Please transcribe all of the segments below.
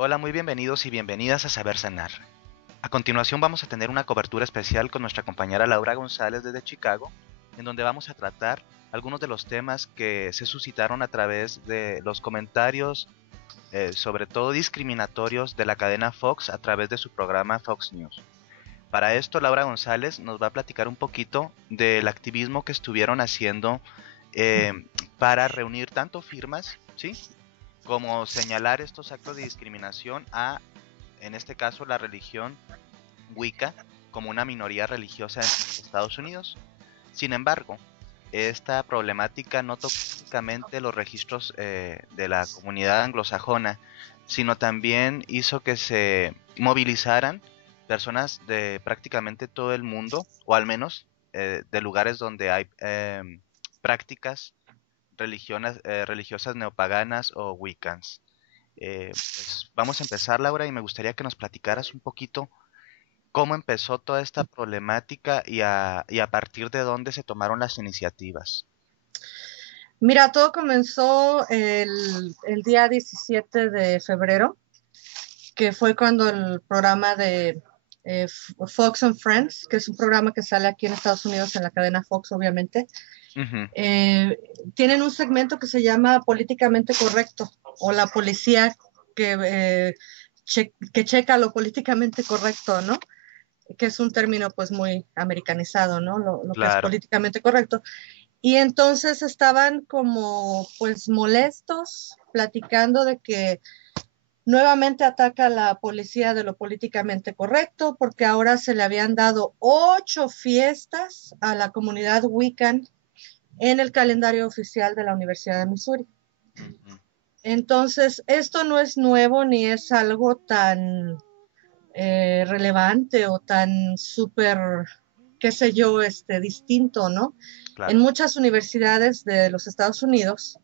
Hola, muy bienvenidos y bienvenidas a Saber Sanar. A continuación vamos a tener una cobertura especial con nuestra compañera Laura González desde Chicago, en donde vamos a tratar algunos de los temas que se suscitaron a través de los comentarios, sobre todo discriminatorios, de la cadena Fox a través de su programa Fox News. Para esto, Laura González nos va a platicar un poquito del activismo que estuvieron haciendo eh, para reunir tanto firmas, ¿sí?, como señalar estos actos de discriminación a, en este caso, la religión Wicca como una minoría religiosa en Estados Unidos. Sin embargo, esta problemática no tocó únicamente los registros de la comunidad anglosajona, sino también hizo que se movilizaran personas de prácticamente todo el mundo, o al menos de lugares donde hay prácticas religiosas neopaganas o wiccans. Pues vamos a empezar, Laura, y me gustaría que nos platicaras un poquito cómo empezó toda esta problemática y a partir de dónde se tomaron las iniciativas. Mira, todo comenzó el día 17 de febrero, que fue cuando el programa de Fox and Friends, que es un programa que sale aquí en Estados Unidos en la cadena Fox, obviamente, Ujú. eh, tienen un segmento que se llama Políticamente Correcto, o la policía que checa lo políticamente correcto, ¿no? Que es un término pues muy americanizado, ¿no? Lo que es Claro, políticamente correcto. Y entonces estaban como pues molestos, platicando de que nuevamente ataca a la policía de lo políticamente correcto, porque ahora se le habían dado 8 fiestas a la comunidad Wiccan en el calendario oficial de la Universidad de Missouri. ujú, Entonces, esto no es nuevo ni es algo tan relevante o tan súper, qué sé yo, distinto, ¿no? En claro. muchas universidades de los Estados Unidos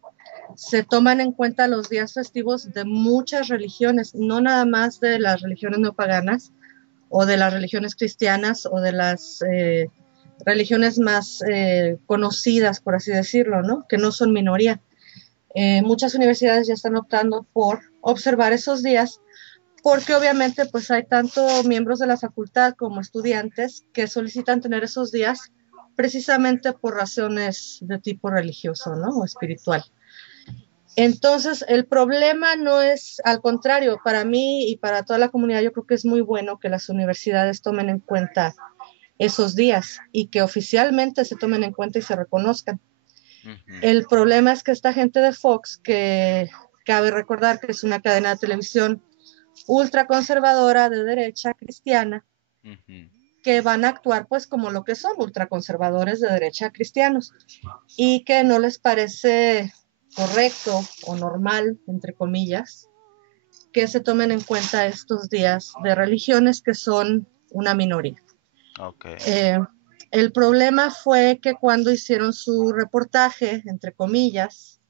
se toman en cuenta los días festivos de muchas religiones, no nada más de las religiones neopaganas o de las religiones cristianas o de las religiones más conocidas, por así decirlo, ¿no? Que no son minoría. Muchas universidades ya están optando por observar esos días porque obviamente pues hay tanto miembros de la facultad como estudiantes que solicitan tener esos días precisamente por razones de tipo religioso, ¿no? O espiritual. Entonces, el problema no es, al contrario, para mí y para toda la comunidad, yo creo que es muy bueno que las universidades tomen en cuenta esos días y que oficialmente se tomen en cuenta y se reconozcan. Ujú, El problema es que esta gente de Fox, que cabe recordar que es una cadena de televisión ultraconservadora de derecha cristiana, ujú. que van a actuar pues como lo que son ultraconservadores de derecha cristianos y que no les parece correcto o normal, entre comillas, que se tomen en cuenta estos días de religiones que son una minoría. Ok. Eh, el problema fue que cuando hicieron su reportaje, entre comillas,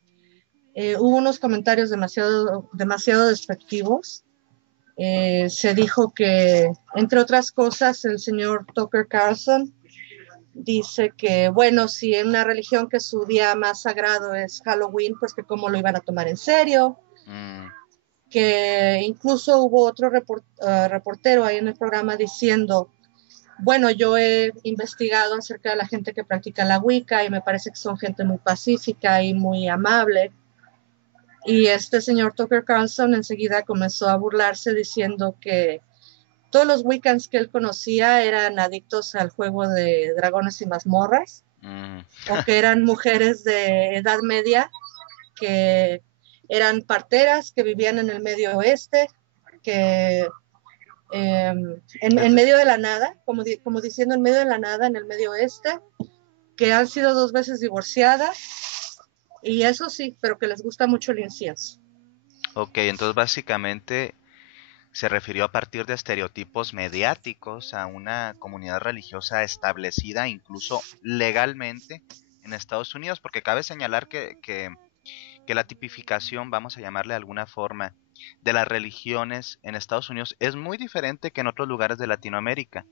hubo unos comentarios demasiado despectivos. Se dijo que, entre otras cosas, el señor Tucker Carlson dice que, bueno, si en una religión que su día más sagrado es Halloween, pues que cómo lo iban a tomar en serio, Mm, que incluso hubo otro reportero ahí en el programa diciendo, bueno, yo he investigado acerca de la gente que practica la Wicca y me parece que son gente muy pacífica y muy amable. Y este señor Tucker Carlson enseguida comenzó a burlarse diciendo que todos los Wiccans que él conocía eran adictos al juego de dragones y mazmorras, mm. o que eran mujeres de edad media que eran parteras, que vivían en el medio oeste, que en Es- medio de la nada, como diciendo en medio de la nada, en el medio oeste, que han sido 2 veces divorciadas, y eso sí, pero que les gusta mucho el incienso. ok, entonces básicamente se refirió a partir de estereotipos mediáticos a una comunidad religiosa establecida incluso legalmente en Estados Unidos, porque cabe señalar que la tipificación, vamos a llamarle de alguna forma, de las religiones en Estados Unidos es muy diferente que en otros lugares de Latinoamérica.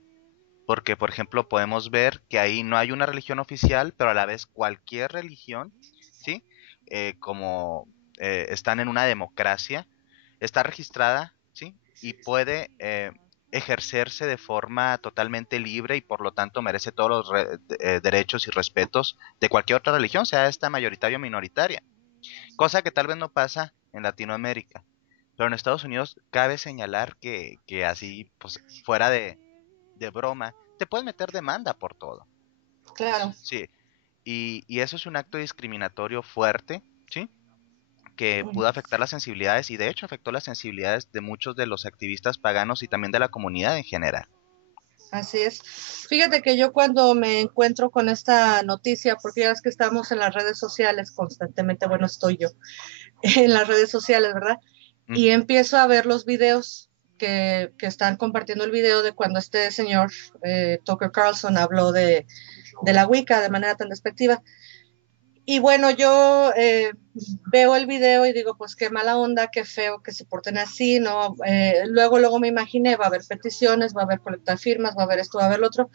Porque, por ejemplo, podemos ver que ahí no hay una religión oficial, pero a la vez cualquier religión, ¿sí? Como están en una democracia, está registrada ¿sí? Y puede ejercerse de forma totalmente libre y por lo tanto merece todos los derechos y respetos de cualquier otra religión, sea esta mayoritaria o minoritaria. Cosa que tal vez no pasa en Latinoamérica. Pero en Estados Unidos cabe señalar que así, pues fuera de broma, te puedes meter demanda por todo. Claro. Sí, y eso es un acto discriminatorio fuerte, ¿sí? Que pudo afectar las sensibilidades y de hecho afectó las sensibilidades de muchos de los activistas paganos y también de la comunidad en general. Así es. Fíjate que yo cuando me encuentro con esta noticia, porque ya es que estamos en las redes sociales constantemente, bueno, estoy yo en las redes sociales, ¿verdad? Y Ujú. empiezo a ver los videos que están compartiendo el video de cuando este señor, Tucker Carlson, habló de la Wicca de manera tan despectiva. Y bueno, yo veo el video y digo, pues qué mala onda, qué feo que se porten así, ¿no? Luego me imaginé, va a haber peticiones, va a haber colecta de firmas, va a haber esto, va a haber lo otro,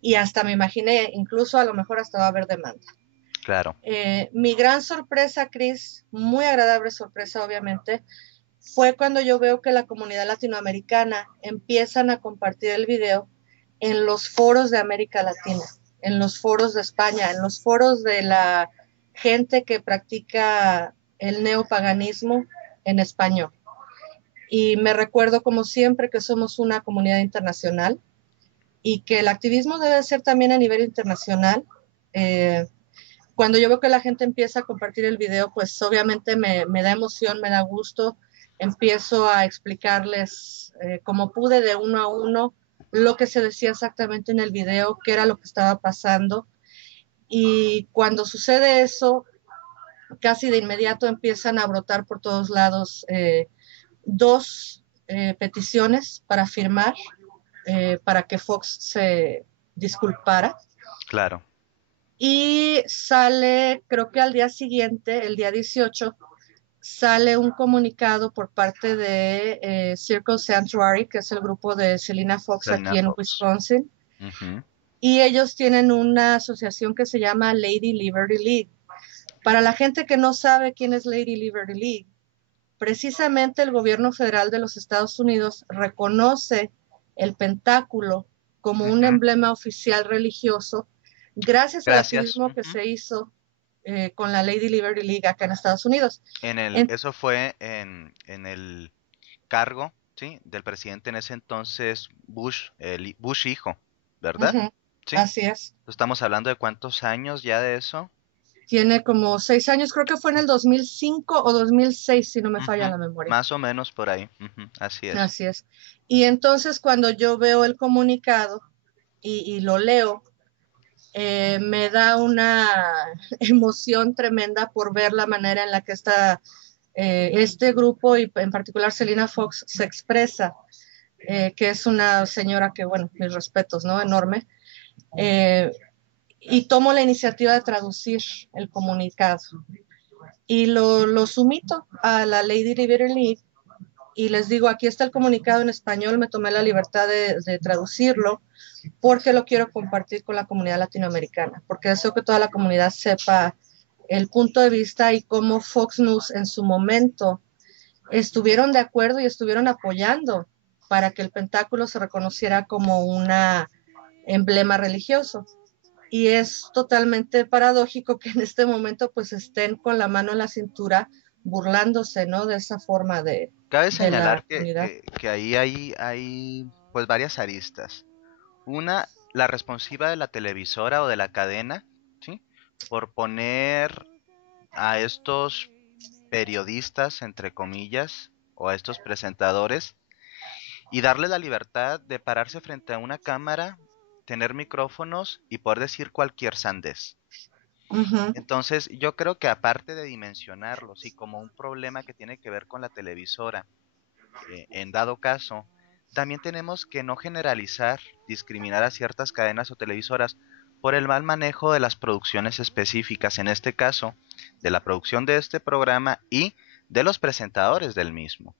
y hasta me imaginé, incluso a lo mejor hasta va a haber demanda. Claro, Mi gran sorpresa, Cris, muy agradable sorpresa, obviamente, fue cuando yo veo que la comunidad latinoamericana empiezan a compartir el video en los foros de América Latina, en los foros de España, en los foros de la gente que practica el neopaganismo en español. Y me recuerdo como siempre que somos una comunidad internacional y que el activismo debe ser también a nivel internacional. Cuando yo veo que la gente empieza a compartir el video, pues obviamente me da emoción, me da gusto. Empiezo a explicarles como pude de uno a uno lo que se decía exactamente en el video, qué era lo que estaba pasando. Y cuando sucede eso, casi de inmediato empiezan a brotar por todos lados dos peticiones para firmar, para que Fox se disculpara. claro. Y sale, creo que al día siguiente, el día 18, sale un comunicado por parte de Circle Sanctuary, que es el grupo de Selena Fox Selena aquí en Fox. Wisconsin, Ujú. y ellos tienen una asociación que se llama Lady Liberty League. Para la gente que no sabe quién es Lady Liberty League, precisamente el gobierno federal de los Estados Unidos reconoce el pentáculo como un Ujú. emblema oficial religioso gracias al Gracias. activismo que Ujú. se hizo con la Lady Liberty League acá en Estados Unidos. En, Eso fue en el cargo, ¿sí? Del presidente en ese entonces, Bush, Bush hijo, ¿verdad? uh-huh, Sí. así es. Estamos hablando de cuántos años ya de eso. Tiene como 6 años, creo que fue en el 2005 o 2006, si no me falla Ujú. la memoria. Más o menos por ahí. Ujú. Así es. Así es. Y entonces cuando yo veo el comunicado y lo leo, me da una emoción tremenda por ver la manera en la que este grupo y en particular Selena Fox se expresa, que es una señora que, bueno, mis respetos, ¿no? Enorme. Eh, y tomo la iniciativa de traducir el comunicado y lo sumito a la Lady Liberty League y les digo, aquí está el comunicado en español, me tomé la libertad de traducirlo porque lo quiero compartir con la comunidad latinoamericana, porque deseo que toda la comunidad sepa el punto de vista y cómo Fox News en su momento estuvieron de acuerdo y estuvieron apoyando para que el pentáculo se reconociera como un emblema religioso. Y es totalmente paradójico que en este momento pues estén con la mano en la cintura burlándose, ¿no? De esa forma Cabe de la señalar que, comunidad. que, que ahí hay pues varias aristas. Una, la responsiva de la televisora o de la cadena, ¿sí? Por poner a estos periodistas, entre comillas, o a estos presentadores, y darles la libertad de pararse frente a una cámara, tener micrófonos y poder decir cualquier sandez. Uh-huh. Entonces, yo creo que aparte de dimensionarlos y como un problema que tiene que ver con la televisora, en dado caso, también tenemos que no generalizar, discriminar a ciertas cadenas o televisoras por el mal manejo de las producciones específicas, en este caso, de la producción de este programa y de los presentadores del mismo.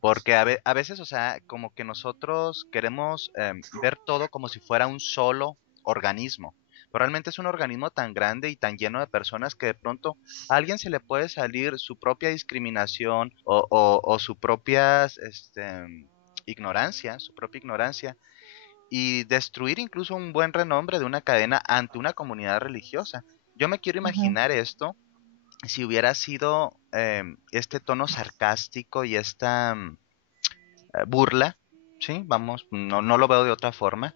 Porque a veces, o sea, como que nosotros queremos ver todo como si fuera un solo organismo. Realmente es un organismo tan grande y tan lleno de personas que de pronto a alguien se le puede salir su propia discriminación o su propia ignorancia, su propia ignorancia, y destruir incluso un buen renombre de una cadena ante una comunidad religiosa. Yo me quiero Ujú. imaginar esto si hubiera sido este tono sarcástico y esta burla, ¿sí? Vamos, no lo veo de otra forma,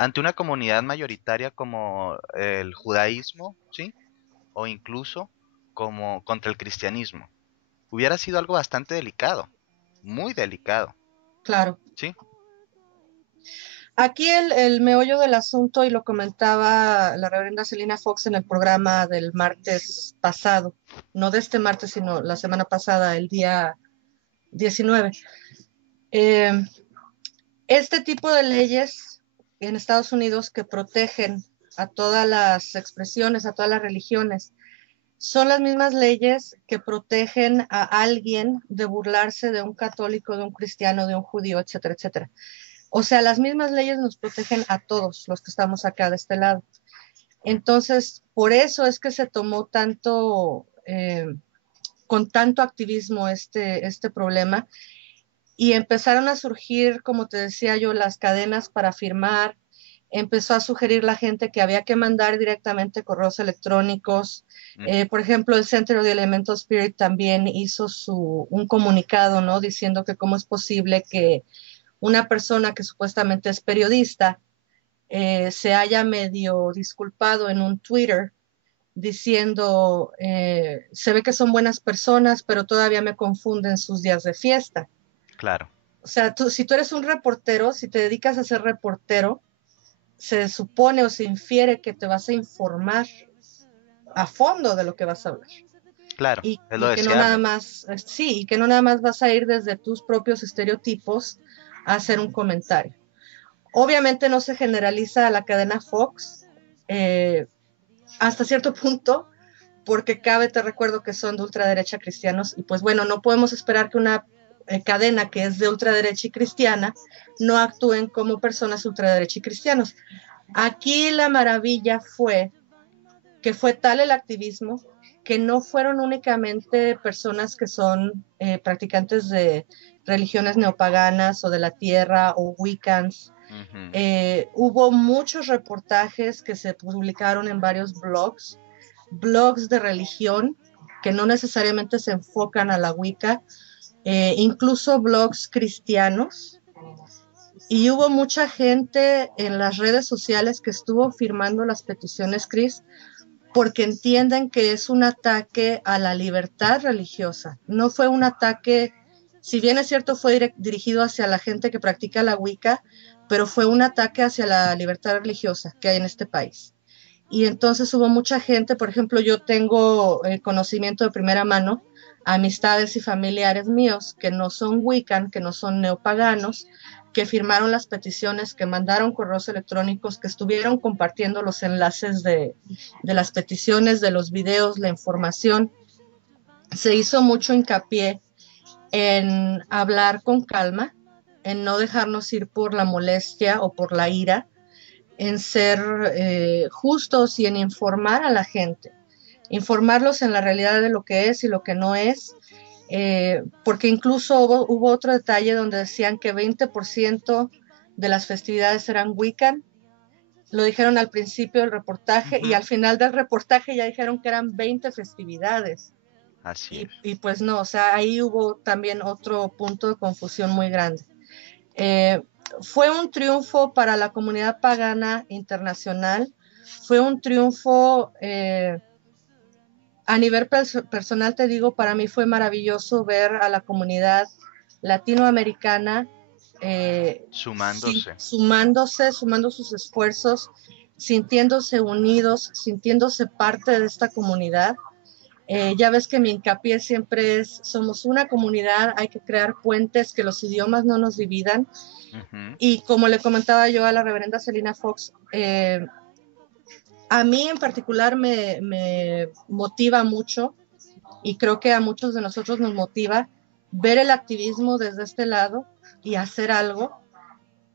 ante una comunidad mayoritaria como el judaísmo, ¿sí? O incluso como contra el cristianismo. Hubiera sido algo bastante delicado, muy delicado, Claro. ¿sí? Aquí el meollo del asunto, y lo comentaba la reverenda Celina Fox en el programa del martes pasado, no de este martes, sino la semana pasada, el día 19. Eh, este tipo de leyes en Estados Unidos que protegen a todas las expresiones, a todas las religiones, son las mismas leyes que protegen a alguien de burlarse de un católico, de un cristiano, de un judío, etcétera, etcétera. O sea, las mismas leyes nos protegen a todos los que estamos acá de este lado. Entonces, por eso es que se tomó tanto, con tanto activismo este problema, y empezaron a surgir, como te decía yo, las cadenas para firmar. Empezó a sugerir la gente que había que mandar directamente correos electrónicos. Mm, Por ejemplo, el Centro de Elemental Spirit también hizo un comunicado, ¿no? Diciendo que cómo es posible que una persona que supuestamente es periodista se haya medio disculpado en un Twitter diciendo, se ve que son buenas personas, pero todavía me confunden sus días de fiesta. claro, O sea, si tú eres un reportero, si te dedicas a ser reportero, se supone o se infiere que te vas a informar a fondo de lo que vas a hablar. claro, es lo Y que no nada deseable. más, sí, y que no nada más vas a ir desde tus propios estereotipos a hacer un comentario. Obviamente no se generaliza a la cadena Fox, eh, hasta cierto punto, porque cabe, te recuerdo que son de ultraderecha cristianos, y pues bueno, no podemos esperar que una cadena que es de ultraderecha y cristiana no actúen como personas ultraderecha y cristianos. Aquí la maravilla fue que fue tal el activismo que no fueron únicamente personas que son practicantes de religiones neopaganas o de la tierra o wiccans. Ujú. Hubo muchos reportajes que se publicaron en varios blogs de religión que no necesariamente se enfocan a la Wicca, incluso blogs cristianos. Y hubo mucha gente en las redes sociales que estuvo firmando las peticiones, Chris, porque entienden que es un ataque a la libertad religiosa. No fue un ataque, si bien es cierto, fue dirigido hacia la gente que practica la Wicca, pero fue un ataque hacia la libertad religiosa que hay en este país. Y entonces hubo mucha gente, por ejemplo, yo tengo conocimiento de primera mano, amistades y familiares míos que no son Wiccan, que no son neopaganos, que firmaron las peticiones, que mandaron correos electrónicos, que estuvieron compartiendo los enlaces de las peticiones, de los videos, la información. Se hizo mucho hincapié en hablar con calma, en no dejarnos ir por la molestia o por la ira, en ser justos y en informar a la gente, informarlos en la realidad de lo que es y lo que no es, porque incluso hubo otro detalle donde decían que 20% de las festividades eran Wiccan. Lo dijeron al principio del reportaje y Ujú. al final del reportaje ya dijeron que eran 20 festividades. Así es. Y pues no, o sea, ahí hubo también otro punto de confusión muy grande. Eh, Fue un triunfo para la comunidad pagana internacional, fue un triunfo a nivel personal, te digo, para mí fue maravilloso ver a la comunidad latinoamericana Sumándose. sumando sus esfuerzos, sintiéndose unidos, sintiéndose parte de esta comunidad. Ya ves que mi hincapié siempre es, somos una comunidad, hay que crear puentes, que los idiomas no nos dividan. Ujú. Y como le comentaba yo a la reverenda Celina Fox, a mí en particular me motiva mucho, y creo que a muchos de nosotros nos motiva ver el activismo desde este lado y hacer algo.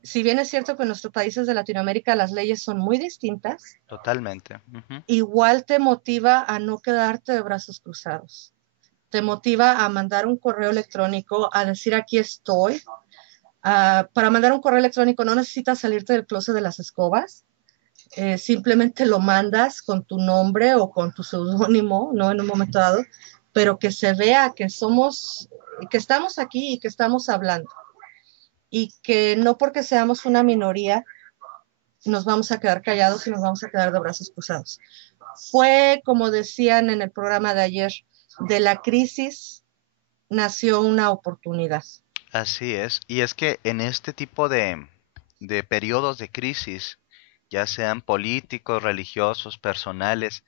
si bien es cierto que en nuestros países de Latinoamérica las leyes son muy distintas, Totalmente. Ujú. igual te motiva a no quedarte de brazos cruzados. Te motiva a mandar un correo electrónico, a decir aquí estoy. Para mandar un correo electrónico no necesitas salirte del closet de las escobas. Simplemente lo mandas con tu nombre o con tu seudónimo, ¿no? En un momento dado, pero que se vea que somos, que estamos aquí y que estamos hablando. Y que no porque seamos una minoría nos vamos a quedar callados y nos vamos a quedar de brazos cruzados. Fue, como decían en el programa de ayer, de la crisis nació una oportunidad. Así es. Y es que en este tipo de periodos de crisis, ya sean políticos, religiosos, personales,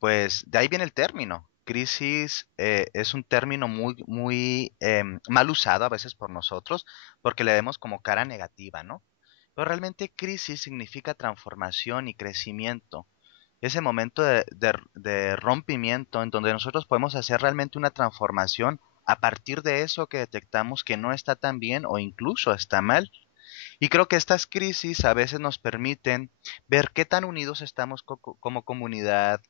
pues de ahí viene el término. Crisis es un término muy mal usado a veces por nosotros porque le vemos como cara negativa, ¿no? Pero realmente crisis significa transformación y crecimiento. Ese momento de rompimiento en donde nosotros podemos hacer realmente una transformación a partir de eso que detectamos que no está tan bien o incluso está mal. Y creo que estas crisis a veces nos permiten ver qué tan unidos estamos como comunidad,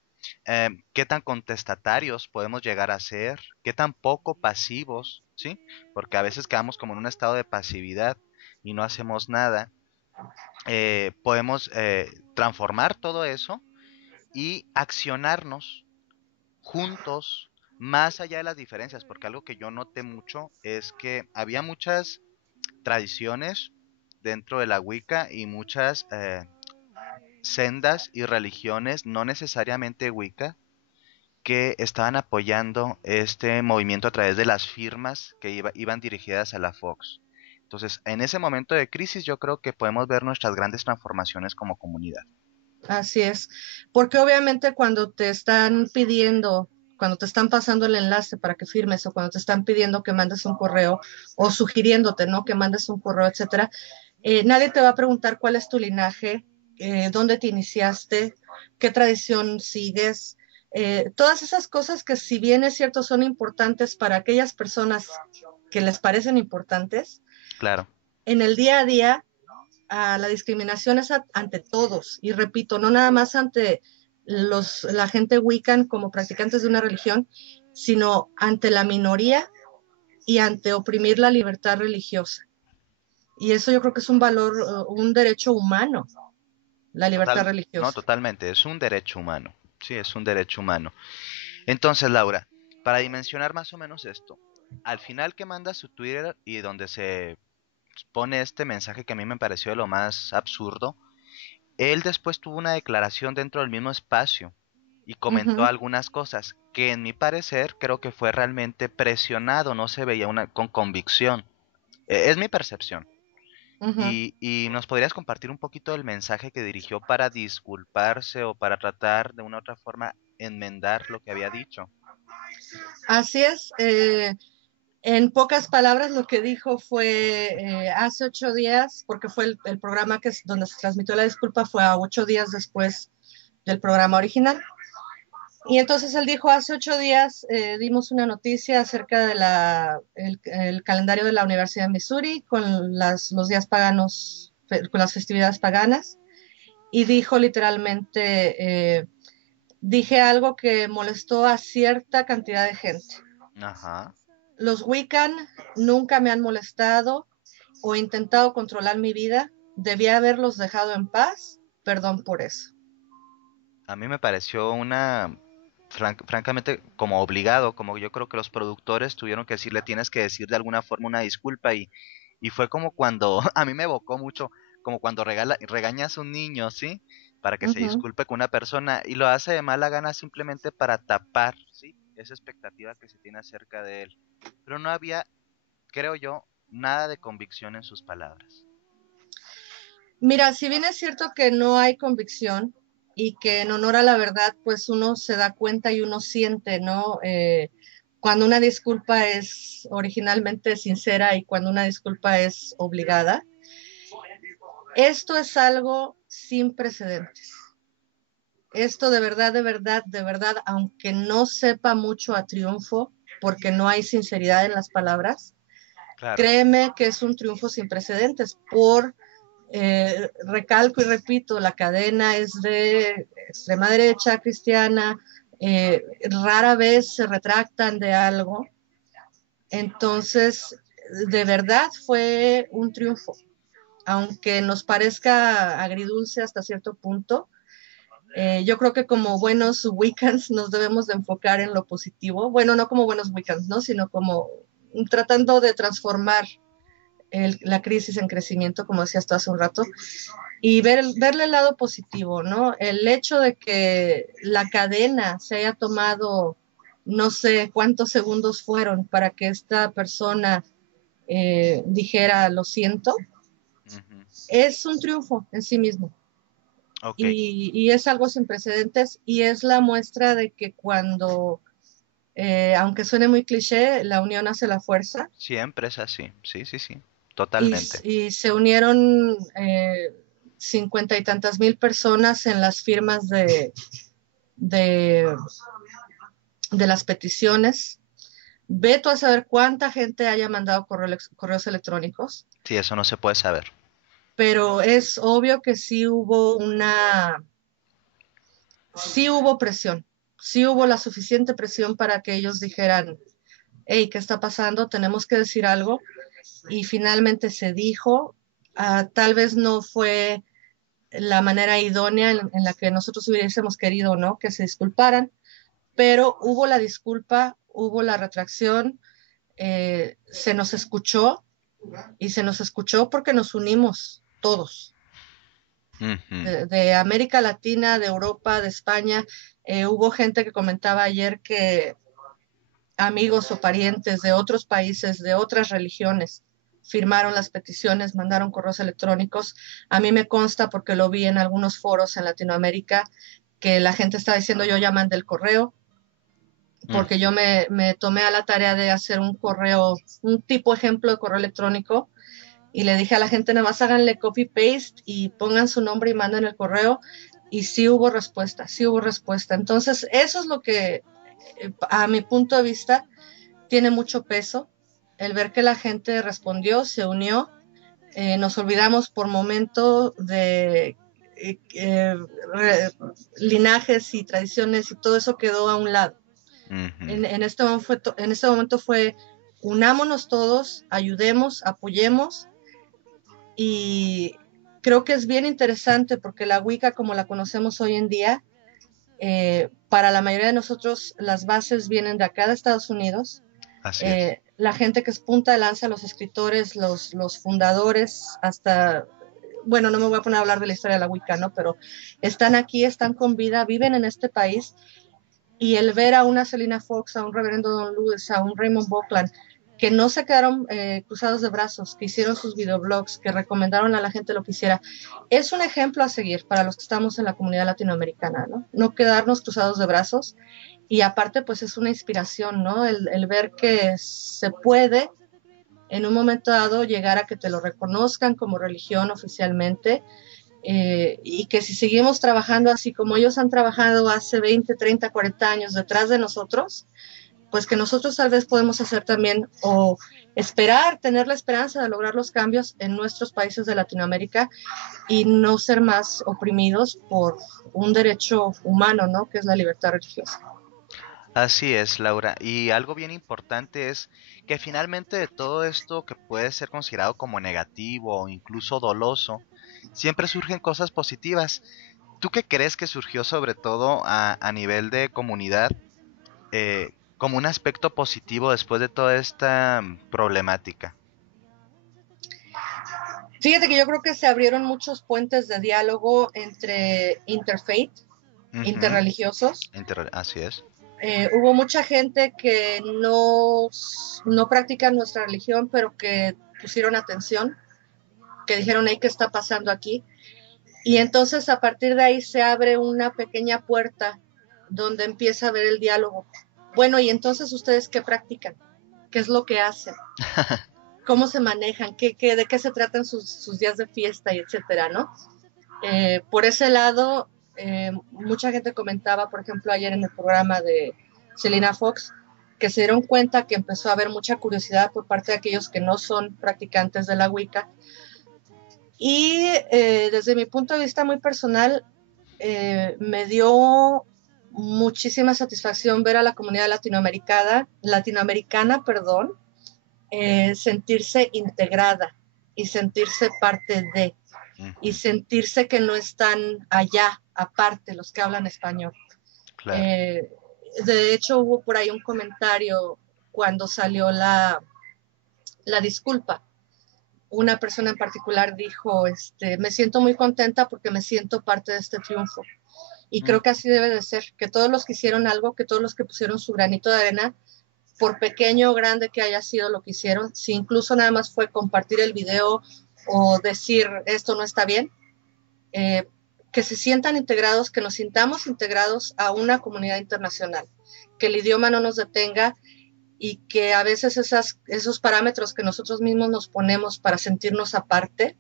qué tan contestatarios podemos llegar a ser, qué tan poco pasivos, ¿sí? Porque a veces quedamos como en un estado de pasividad y no hacemos nada. Podemos transformar todo eso y accionarnos juntos más allá de las diferencias, porque algo que yo noté mucho es que había muchas tradiciones dentro de la Wicca y muchas sendas y religiones no necesariamente Wicca que estaban apoyando este movimiento a través de las firmas que iban dirigidas a la Fox. Entonces, en ese momento de crisis yo creo que podemos ver nuestras grandes transformaciones como comunidad. Así es, porque obviamente cuando te están pidiendo, cuando te están pasando el enlace para que firmes o cuando te están pidiendo que mandes un correo o sugiriéndote, ¿no? Que mandes un correo, etcétera, nadie te va a preguntar cuál es tu linaje, dónde te iniciaste, qué tradición sigues. Todas esas cosas que si bien es cierto son importantes para aquellas personas que les parecen importantes, Claro, en el día a día la discriminación es ante todos, y repito, no nada más ante la gente wiccan como practicantes de una religión, sino ante la minoría y ante oprimir la libertad religiosa. Y eso yo creo que es un valor, un derecho humano, la libertad no, religiosa. totalmente, es un derecho humano. Sí, es un derecho humano. Entonces, Laura, para dimensionar más o menos esto, al final que manda su Twitter y donde se pone este mensaje que a mí me pareció de lo más absurdo, él después tuvo una declaración dentro del mismo espacio y Uh comentó -huh, algunas cosas que en mi parecer creo que fue realmente presionado, no se veía con convicción. Es mi percepción. uh -huh. Y nos podrías compartir un poquito del mensaje que dirigió para disculparse o para tratar de una u otra forma enmendar lo que había dicho. Así es. En pocas palabras, lo que dijo fue hace 8 días, porque fue el programa donde se transmitió la disculpa, fue a 8 días después del programa original. Y entonces él dijo, hace 8 días dimos una noticia acerca de el calendario de la Universidad de Missouri con los días paganos, con las festividades paganas, y dijo literalmente, dije algo que molestó a cierta cantidad de gente. Ajá. Los Wiccan nunca me han molestado o intentado controlar mi vida. Debía haberlos dejado en paz. Perdón por eso. A mí me pareció francamente, como obligado, como yo creo que los productores tuvieron que decirle, tienes que decir de alguna forma una disculpa y fue como cuando, a mí me evocó mucho, como cuando regañas a un niño, ¿sí? Para que Uh se -huh. disculpe con una persona y lo hace de mala gana simplemente para tapar, ¿sí? Esa expectativa que se tiene acerca de él. Pero no había, creo yo, nada de convicción en sus palabras. Mira, si bien es cierto que no hay convicción y que en honor a la verdad, pues uno se da cuenta y uno siente, ¿no? Cuando una disculpa es originalmente sincera y cuando una disculpa es obligada. Esto es algo sin precedentes. Esto de verdad, de verdad, de verdad, aunque no sepa mucho a triunfo, porque no hay sinceridad en las palabras, Claro. créeme que es un triunfo sin precedentes por recalco y repito, la cadena es de extrema derecha cristiana, rara vez se retractan de algo. Entonces, de verdad fue un triunfo, aunque nos parezca agridulce hasta cierto punto. Yo creo que como buenos Wiccans nos debemos de enfocar en lo positivo. Bueno, no como buenos Wiccans, ¿no? Sino como tratando de transformar la crisis en crecimiento, como decías tú hace un rato, y verle el lado positivo, ¿no? El hecho de que la cadena se haya tomado, no sé cuántos segundos fueron para que esta persona dijera lo siento, es un triunfo en sí mismo. Ok. Y es algo sin precedentes y es la muestra de que cuando, aunque suene muy cliché, la unión hace la fuerza. Siempre es así. Sí, sí, sí. Y, Totalmente. y se unieron 50 y tantas mil personas en las firmas de, de las peticiones. Ve tú a saber cuánta gente haya mandado correos electrónicos, Sí, eso no se puede saber. pero es obvio que sí hubo presión, sí hubo la suficiente presión para que ellos dijeran, hey, ¿qué está pasando? Tenemos que decir algo. Y finalmente se dijo, tal vez no fue la manera idónea en la que nosotros hubiésemos querido, ¿no? Que se disculparan, pero hubo la disculpa, hubo la retracción, se nos escuchó y se nos escuchó porque nos unimos todos, Ujú. de América Latina, de Europa, de España. Hubo gente que comentaba ayer que amigos o parientes de otros países, de otras religiones, firmaron las peticiones, mandaron correos electrónicos. A mí me consta porque lo vi en algunos foros en Latinoamérica que la gente está diciendo yo ya mandé el correo, porque yo Ujú. me tomé a la tarea de hacer un correo, un tipo ejemplo de correo electrónico y le dije a la gente nada más háganle copy paste y pongan su nombre y manden el correo y sí hubo respuesta, sí hubo respuesta. Entonces eso es lo que a mi punto de vista tiene mucho peso, el ver que la gente respondió, se unió, nos olvidamos por momento de linajes y tradiciones y todo eso quedó a un lado. Ujú. En este momento fue unámonos todos, ayudemos, apoyemos y creo que es bien interesante porque la Wicca como la conocemos hoy en día, para la mayoría de nosotros las bases vienen de acá de Estados Unidos. Así es. La gente que es punta de lanza, los escritores, los fundadores, hasta, bueno, no me voy a poner a hablar de la historia de la Wicca, ¿no? Pero están aquí, están con vida, viven en este país y el ver a una Selina Fox, a un reverendo Don Lewis, a un Raymond Buckland, que no se quedaron cruzados de brazos, que hicieron sus videoblogs, que recomendaron a la gente lo que hiciera, es un ejemplo a seguir para los que estamos en la comunidad latinoamericana, ¿no? No quedarnos cruzados de brazos y aparte pues es una inspiración, ¿no? El ver que se puede en un momento dado llegar a que te lo reconozcan como religión oficialmente, y que si seguimos trabajando así como ellos han trabajado hace 20, 30, 40 años detrás de nosotros, pues que nosotros tal vez podemos hacer también o esperar, tener la esperanza de lograr los cambios en nuestros países de Latinoamérica y no ser más oprimidos por un derecho humano, ¿no? Que es la libertad religiosa. Así es, Laura. Y algo bien importante es que finalmente de todo esto que puede ser considerado como negativo o incluso doloso, siempre surgen cosas positivas. ¿Tú qué crees que surgió sobre todo a nivel de comunidad como un aspecto positivo después de toda esta problemática? Fíjate que yo creo que se abrieron muchos puentes de diálogo entre interfaith, Ujú. interreligiosos. Así es. Hubo mucha gente que no practica nuestra religión, pero que pusieron atención, que dijeron, hey, ¿qué está pasando aquí? Y entonces a partir de ahí se abre una pequeña puerta donde empieza a haber el diálogo. Bueno, y entonces ustedes qué practican, qué es lo que hacen, cómo se manejan, de qué se tratan sus días de fiesta y etcétera, ¿no? Por ese lado, mucha gente comentaba, por ejemplo, ayer en el programa de Selena Fox, que se dieron cuenta que empezó a haber mucha curiosidad por parte de aquellos que no son practicantes de la Wicca Y desde mi punto de vista muy personal, me dio muchísima satisfacción ver a la comunidad latinoamericana, perdón, sentirse integrada y sentirse parte de, y sentirse que no están allá, aparte, los que hablan español. Claro. De hecho, hubo por ahí un comentario cuando salió la disculpa. Una persona en particular dijo, me siento muy contenta porque me siento parte de este triunfo. Y creo que así debe de ser, que todos los que hicieron algo, que todos los que pusieron su granito de arena, por pequeño o grande que haya sido lo que hicieron, si incluso nada más fue compartir el video o decir esto no está bien, que se sientan integrados, que nos sintamos integrados a una comunidad internacional, que el idioma no nos detenga y que a veces esos parámetros que nosotros mismos nos ponemos para sentirnos aparte,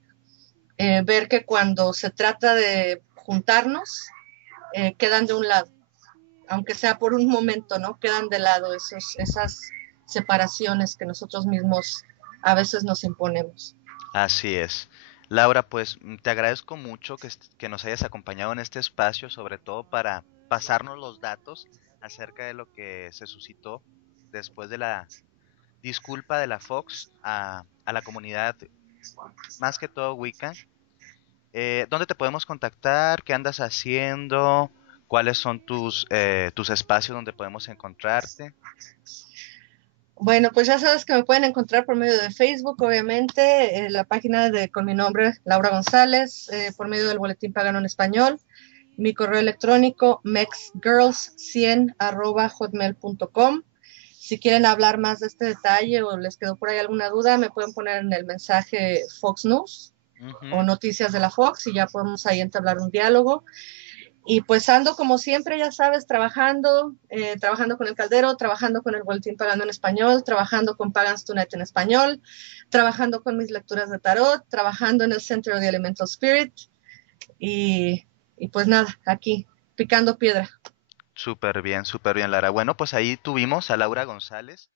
ver que cuando se trata de juntarnos, quedan de un lado, aunque sea por un momento, ¿no? Quedan de lado esas separaciones que nosotros mismos a veces nos imponemos. Así es. Laura, pues te agradezco mucho que nos hayas acompañado en este espacio, sobre todo para pasarnos los datos acerca de lo que se suscitó después de la disculpa de la Fox a la comunidad, más que todo Wicca. ¿Dónde te podemos contactar? ¿Qué andas haciendo? ¿Cuáles son tus espacios donde podemos encontrarte? Bueno, pues ya sabes que me pueden encontrar por medio de Facebook, obviamente, la página con mi nombre, Laura González, por medio del Boletín Pagano en Español, mi correo electrónico mexgirls100@hotmail.com. Si quieren hablar más de este detalle o les quedó por ahí alguna duda, me pueden poner en el mensaje Fox News o Noticias de la Fox y ya podemos ahí entablar un diálogo. Y pues ando como siempre, ya sabes, trabajando con el Caldero, trabajando con el Boletín Pagando en Español, trabajando con Pagans Tonight en español, trabajando con mis lecturas de tarot, trabajando en el Center of the Elemental Spirit y, y pues nada, aquí, picando piedra. Súper bien, Lara. Bueno, pues ahí tuvimos a Laura González.